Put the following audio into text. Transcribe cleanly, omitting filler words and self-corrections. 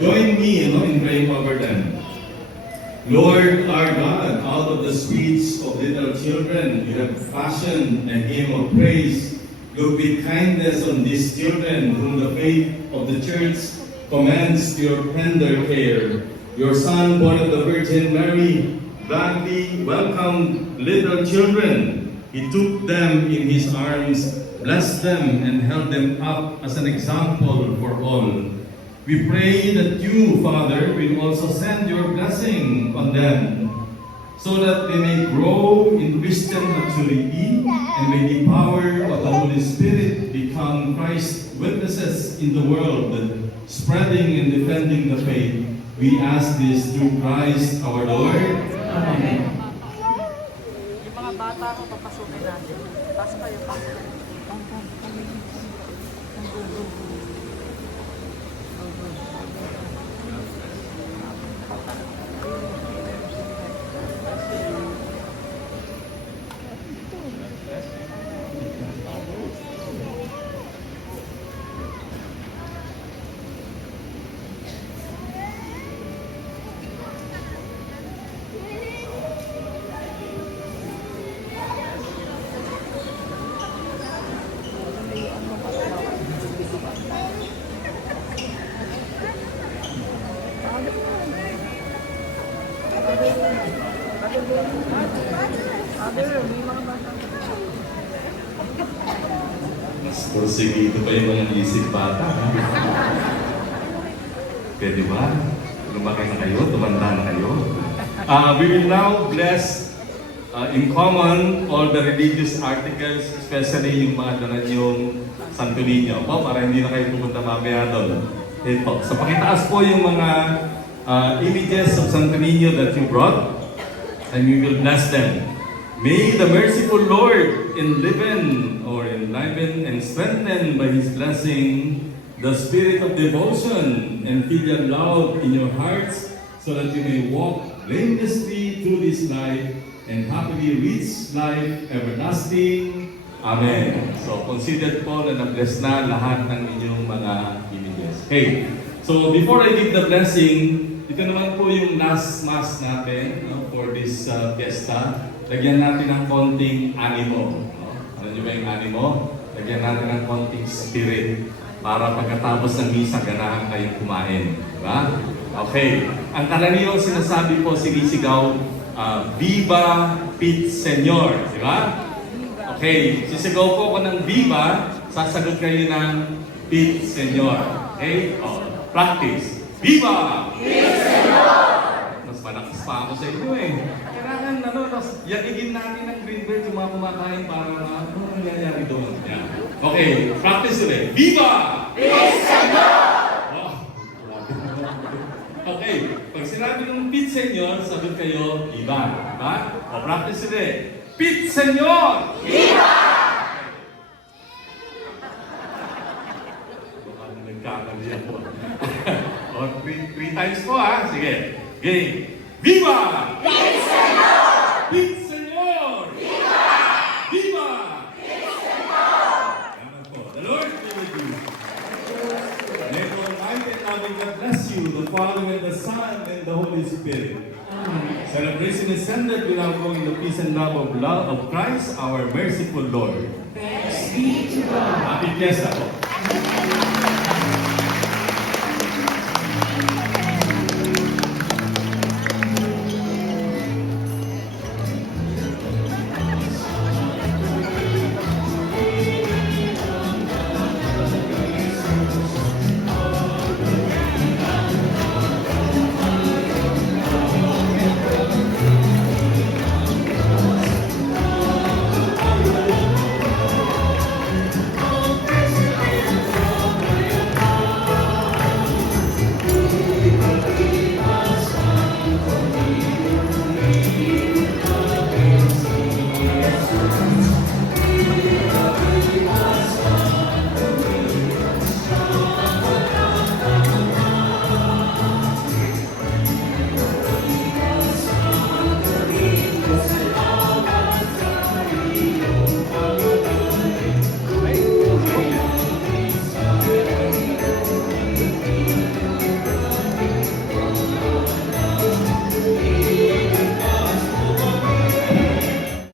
join me in praying over them. Lord our God, out of the speech of little children, you have fashioned a hymn of praise. Look with kindness on these children, whom the faith of the church commends to your tender care. Your Son, born of the Virgin Mary, gladly welcomed little children. He took them in his arms, blessed them, and held them up as an example for all. We pray that you, Father, will also send your blessing on them, so that they may grow in Christian maturity and may the power of the Holy Spirit become Christ's witnesses in the world, spreading and defending the faith. We ask this through Christ our Lord. Amen. Yung mga bata ko, papasukin natin. Pasok kayo, pasok. Sige, ito pa yung mga isip bata. Pwede ba? Lumaki na kayo, tumanda na kayo. We will now bless in common all the religious articles, especially yung mga dala niyong Santo Niño. Para hindi na kayo pupunta mamaya doon. Ito. So pakitaas po yung mga images of Santo Niño that you brought, and we will bless them. May the merciful Lord enliven and strengthen by His blessing the spirit of devotion and filial love in your hearts, so that you may walk blamelessly through this life and happily reach life everlasting. Amen. So consider po na na-bless na lahat ng inyong mga images. Okay, so before I give the blessing, ito naman po yung last mass natin for this fiesta. Lagyan natin ng konting animo. Alam niyo ba yung animo? Lagyan natin ng konting spirit para pagkatapos ng misa, ganahan kayong kumain. Diba? Okay. Ang karaniwang sinasabi po, sinisigaw, Viva Pit Señor. Diba? Okay. Sisigaw po ko ng Viva, sasagot kayo ng Pit Señor. Okay? Practice. Viva! Pit Señor! Mas malakas pa ako sa inyo eh. Kailangan tapos yatigin natin ang greenbird yung mga kumakain para ano nangyayari doon. Yeah. Okay, practice ulit. Viva! Pit Señor! Oh, okay, pag sinabi ng Pit Señor, sagot kayo, Viva. Diba? O, practice ulit. Pit Señor! Viva! Baka nagkamali ako. O, three times po ha. Sige. Okay. Viva! Pit Señor! Pit Señor! Viva! Viva! Pit Señor! The Lord be with you. May the Almighty and loving God bless you, the Father and the Son and the Holy Spirit. Amen. Celebration is ended. We now go in the peace and love of Christ, our merciful Lord. Thanks be to God. Happy Fiesta po.